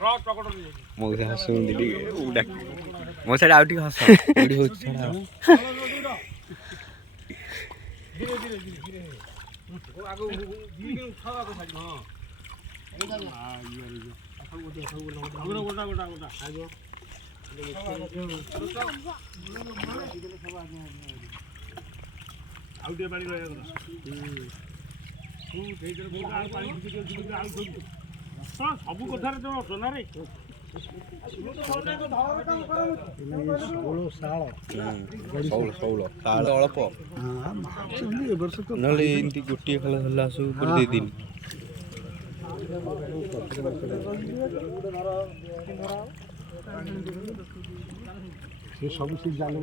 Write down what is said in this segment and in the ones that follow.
ମୋ ହସୁଛନ୍ତି ଟିକେ ମୋ ସାଇଡ୍ ଆଉ ଟିକେ ହସ ଏଇଠି ହଉଛି ଛଡ଼ା ଆଉ ଟିକେ ପାଣି ରହିବା ସବୁ କଥାରେ ତ ଅସନାରେ ଅଳ୍ପ ନହେଲେ ଏମିତି ଗୋଟିଏ ଖେଳ ଧରିଲା ଆସୁ ଗୋଟେ 2 ଦିନ ସେ ସବୁ ସେ ଜାଲ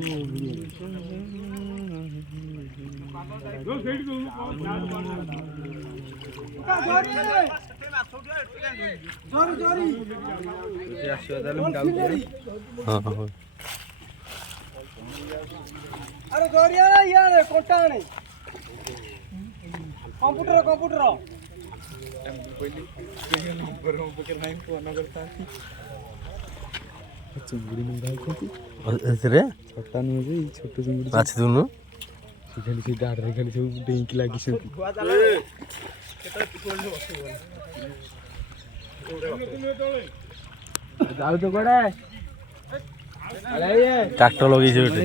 କମ୍ପ୍ୟୁଟର ଚିଙ୍ଗୁଡ଼ି ଏଥିରେ ଛୋଟା ନୁହେଁ ଯେ ଛୋଟ ଚିଙ୍ଗୁଡ଼ି ମାଛ ଦଉନୁ ସେ ଖାଲି ସେ ଗାଡ଼ିରେ ଖାଲି ସବୁ ଡେଇଁକି ଲାଗିଛନ୍ତି ଯାଉଛ କୁଆଡ଼େ ଟ୍ରାକ୍ଟର ଲଗେଇଛି ଗୋଟେ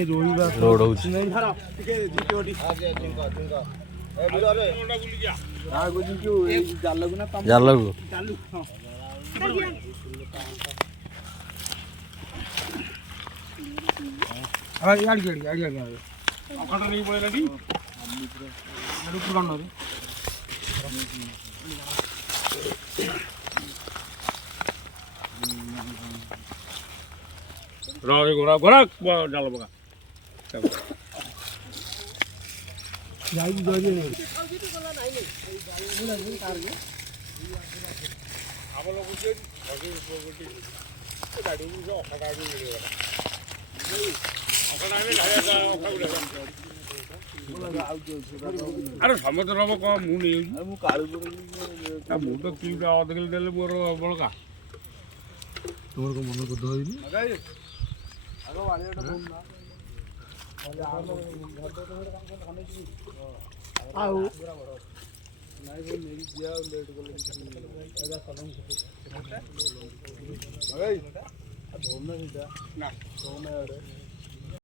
ଲୋଡ୍ ହଉଛି ଜାଲକୁ ଘୋड़ा घोड़ा जाल पका अरे समस्त हम कौन मुझे तो किलो अध किलो देले मोर बड़का ତୁମର କ'ଣ ମନ ବୋଧ ହେଇନି ଆଉ